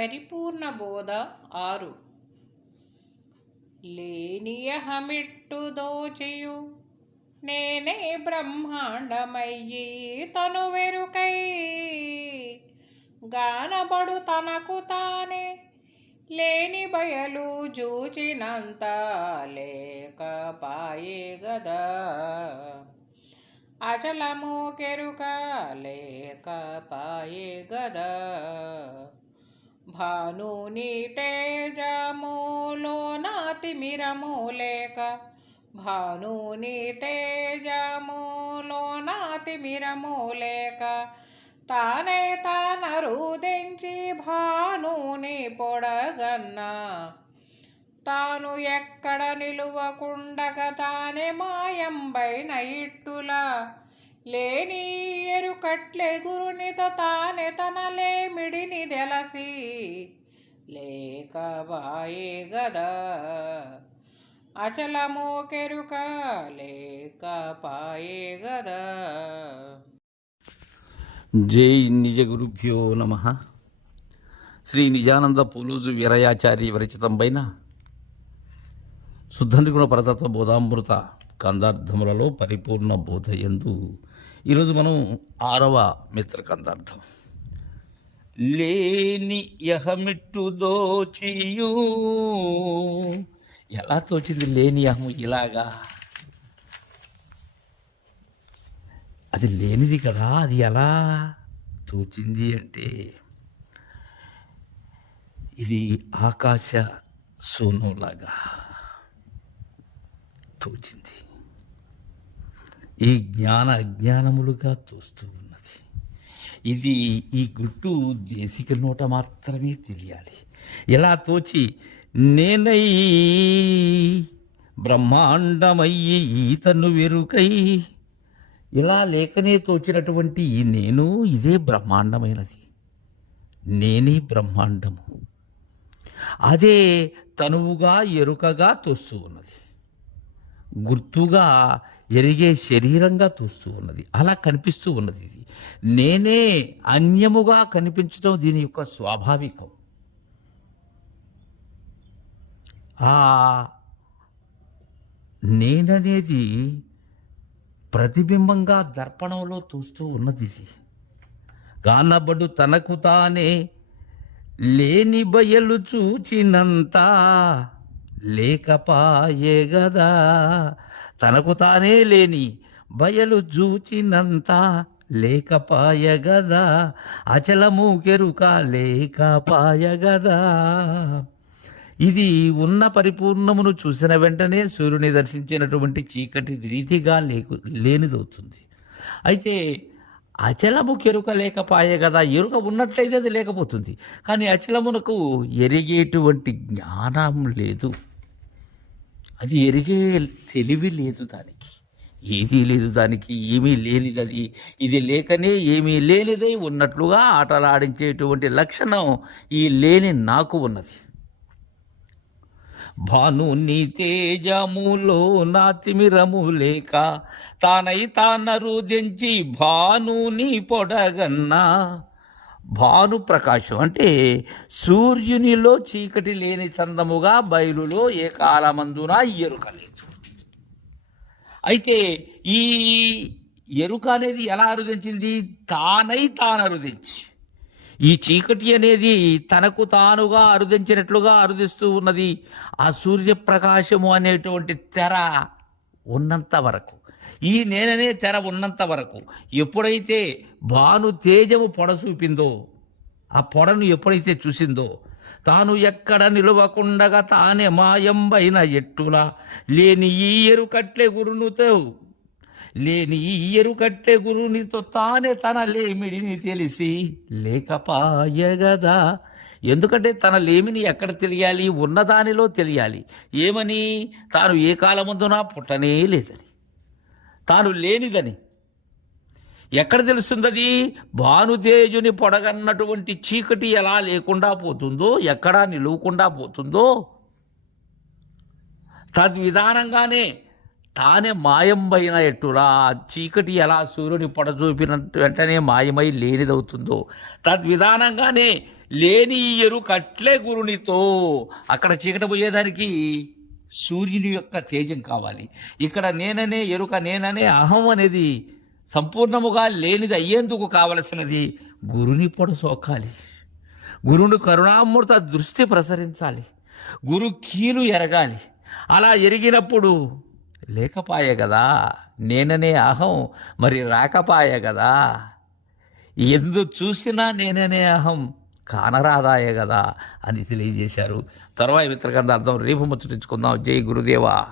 పరిపూర్ణ బోధ ఆరు. లేనియహమిట్టు దోచియు నేనే బ్రహ్మాండమయ్యి తను వెరుకై. గానబడు తనకు తానే. లేని బయలు చూచినంత లేకపాయే గదా. అచలము కెరుక లేకపాయే గదా. భానుని తేజములోన తిమిరము లేక భానుని తేజములోన తిమిరము లేక తానే తానరుదెంచి భానుని పొడగన్నా. తాను ఎక్కడ నిలువకుండగ తానే మాయంబైన ఇట్టులా లేని ఎరుకట్లే గురునితో తానే తనలేమిడిని లేమిడిని లేక లేకబాయే గదా. అచలమో కెరుక లేకపాయే గదా. జై నిజ గురుభ్యో నమ. శ్రీ నిజానంద పులుజు వీరయాచారి విరచితంపైన శుద్ధ నిర్గుణ పరతత్వ బోధామృత కందార్థములలో పరిపూర్ణ బోధ ఎందు ఈరోజు మనం ఆరవ మిత్ర కందార్థం. లేని యహమిట్టు దోచియు. ఎలా తోచింది లేని అహము ఇలాగా? అది లేనిది కదా అది ఎలా తోచింది అంటే ఇది ఆకాశ సోనులాగా తోచింది. ఈ జ్ఞాన అజ్ఞానములుగా తోస్తూ ఉంది. ఇది ఈ గుట్టు దేశిక నోట మాత్రమే తెలియాలి. ఎలా తోచి నేనై బ్రహ్మాండమయ్యి ఈతను వెరుకై ఇలా లేకనే తోచినటువంటి ఈ నేను ఇదే బ్రహ్మాండమైనది. నేనే బ్రహ్మాండము. అదే తనువుగా ఎరుకగా తోస్తూ ఉన్నది. గుర్తుగా ఎరిగే శరీరంగా తోస్తూ ఉన్నది. అలా కనిపిస్తూ ఉన్నది ఇది. నేనే అన్యముగా కనిపించడం దీని యొక్క స్వాభావికం. ఆ నేననేది ప్రతిబింబంగా దర్పణంలో తోస్తూ ఉన్నది ఇది. కానబడు తనకు తానే లేని బయలు చూచినంత లేకపాయే గదా. తనకు తానే లేని బయలు జూచినంత లేకపాయ గదా. అచలము కెరుక లేకపాయ గదా. ఇది ఉన్న పరిపూర్ణమును చూసిన వెంటనే సూర్యుని దర్శించినటువంటి చీకటి రీతిగా లేకు లేనిదవుతుంది. అయితే అచలము కెరుక లేకపాయే కదా ఎరుక ఉన్నట్లయితే అది లేకపోతుంది. కానీ అచలమునకు ఎరిగేటువంటి జ్ఞానం లేదు. అది ఎరిగే తెలివి లేదు దానికి. ఏదీ లేదు దానికి ఏమీ లేనిది అది. ఇది లేకనే ఏమీ లేనిదై ఉన్నట్లుగా ఆటలాడించేటువంటి లక్షణం ఈ లేని నాకు ఉన్నది. భాను నీ తేజములో నా తిమిరము లేక తానై తానరుదెంచి భానుని పొడగన్నా భాను ప్రకాశం అంటే సూర్యునిలో చీకటి లేని చందముగా బయలులో ఏ కాలమందున ఎరుక లేదు. అయితే ఈ ఎరుక అనేది ఎలా అరుదించింది? తానై తాను అరుదించి. ఈ చీకటి అనేది తనకు తానుగా అరుదించినట్లుగా అరుదిస్తూ ఉన్నది. ఆ సూర్యప్రకాశము అనేటువంటి తెర ఉన్నంత వరకు. ఈ నేననే తెర ఉన్నంత వరకు ఎప్పుడైతే భాను తేజము పొడ చూపిందో ఆ పొడను ఎప్పుడైతే చూసిందో తాను ఎక్కడ నిలవకుండగా తానే మాయంబైన ఎట్టులా. లేని ఈ ఎరుకట్లే గురునుతో లేని ఈ ఎరుకట్లే గురునితో తానే తన లేమిడిని తెలిసి లేకపాయగదా. ఎందుకంటే తన లేమిని ఎక్కడ తెలియాలి? ఉన్నదానిలో తెలియాలి. ఏమని? తాను ఏ కాలముందునా పుట్టనే లేదని. తాను లేనిదని. ఎక్కడ తెలుస్తుంది భానుతేజుని పొడగన్నటువంటి చీకటి ఎలా లేకుండా పోతుందో ఎక్కడా నిలువకుండా పోతుందో. తద్విధానంగానే తానే మాయంబైన ఎట్టురా చీకటి ఎలా సూర్యుని పొడచూపిన వెంటనే మాయమై లేనిదవుతుందో. తద్విధానంగానే లేని ఈ కట్లే గురునితో. అక్కడ చీకట పోయేదానికి సూర్యుని యొక్క తేజం కావాలి. ఇక్కడ నేననే ఎరుక నేననే అహం అనేది సంపూర్ణముగా లేనిది అయ్యేందుకు కావలసినది గురుని పొడ సోకాలి. గురుని కరుణామూర్త దృష్టి ప్రసరించాలి. గురు కీలు ఎరగాలి. అలా ఎరిగినప్పుడు లేకపాయే కదా నేననే అహం మరి రాకపాయే కదా ఎందు చూసినా నేననే అహం కానరాదాయే కదా అని తెలియజేశారు. తర్వాత మిత్రకంద అర్థం రేపు ముచ్చటించుకుందాం. జై గురుదేవా.